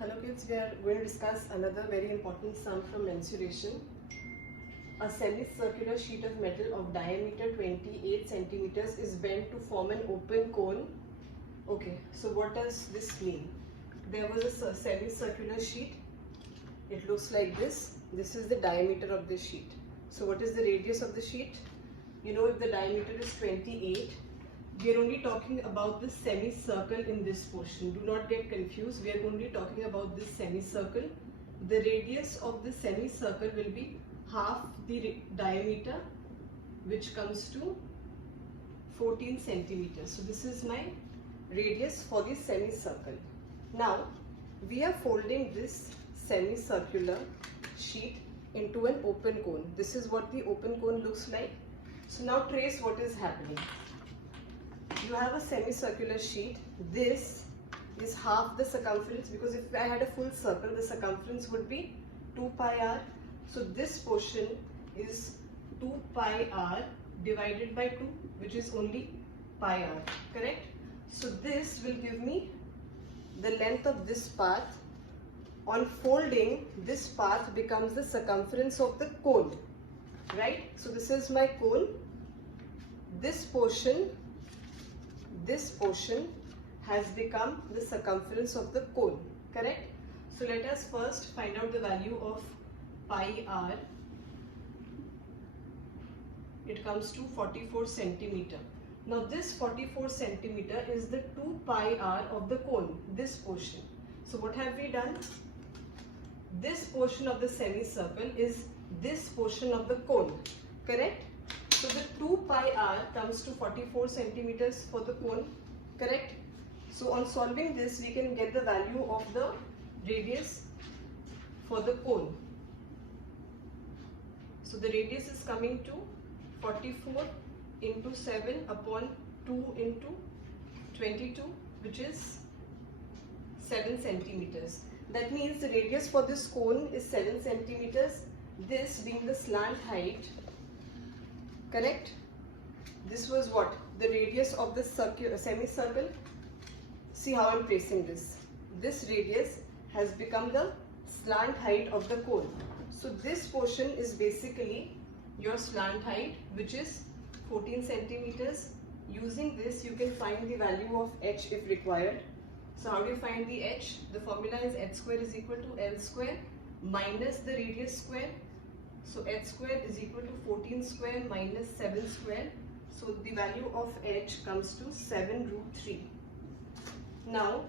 Hello kids, we are going to discuss another very important sum from mensuration. A semicircular sheet of metal of diameter 28 centimeters is bent to form an open cone. Okay, so what does this mean? There was a semicircular sheet. It looks like this. This is the diameter of the sheet. So what is the radius of the sheet? You know, if the diameter is 28, we are only talking about this semicircle in this portion. Do not get confused. We are only talking about this semicircle. The radius of the semicircle will be half the diameter, which comes to 14 centimeters. So this is my radius for the semicircle. Now we are folding this semicircular sheet into an open cone. This is what the open cone looks like. So now trace what is happening. You have a semicircular sheet. This is half the circumference, because if I had a full circle, the circumference would be 2 pi r. So this portion is 2 pi r divided by 2, which is only pi r, correct? So this will give me the length of this path. On folding, this path becomes the circumference of the cone, right? So this is my cone. This portion has become the circumference of the cone, correct? So let us first find out the value of pi r. It comes to 44 centimeter. Now this 44 centimeter is the 2 pi r of the cone, this portion. So what have we done? This portion of the semicircle is this portion of the cone, correct? So the 2 pi r comes to 44 centimeters for the cone, correct? So on solving this, we can get the value of the radius for the cone. So the radius is coming to 44 into 7 upon 2 into 22, which is 7 centimeters. That means the radius for this cone is 7 centimeters, this being the slant height, correct? This was what? The radius of the semicircle. See how I am tracing this. This radius has become the slant height of the cone. So this portion is basically your slant height, which is 14 centimeters. Using this, you can find the value of h if required. So how do you find the h? The formula is h square is equal to L square minus the radius square. So h square is equal to 14 square minus 7 square. So the value of h comes to 7 root 3. Now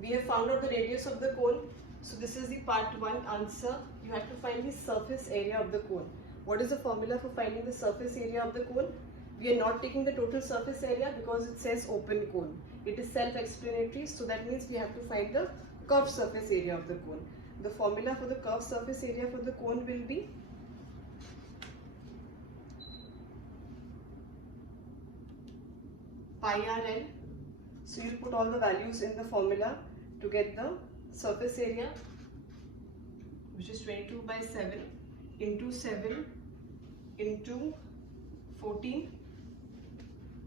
we have found out the radius of the cone. So this is the part 1 answer. You have to find the surface area of the cone. What is the formula for finding the surface area of the cone? We are not taking the total surface area because it says open cone. It is self-explanatory, so that means we have to find the curved surface area of the cone. The formula for the curved surface area for the cone will be pi rl. So you put all the values in the formula to get the surface area, which is 22 by 7 into 7 into 14.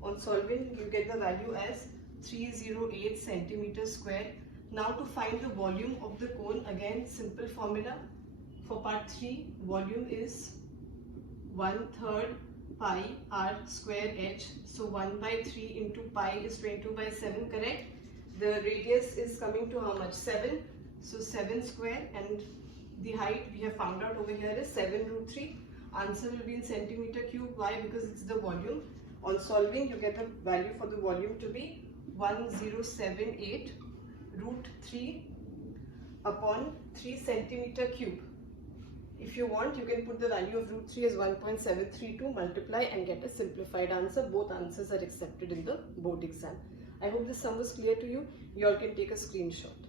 On solving, you get the value as 308 centimeters square. Now to find the volume of the cone, again simple formula. For part 3, volume is 1/3 pi r square h. So 1 by 3 into pi is 22 by 7, correct? The radius is coming to how much? 7. So 7 square, and the height we have found out over here is 7 root 3. Answer will be in centimeter cube. Why? Because it's the volume. On solving, you get the value for the volume to be 1078 root 3 upon 3 centimeter cube. If you want, you can put the value of root 3 as 1.732, multiply and get a simplified answer. Both answers are accepted in the board exam. I hope this sum was clear to you. You all can take a screenshot.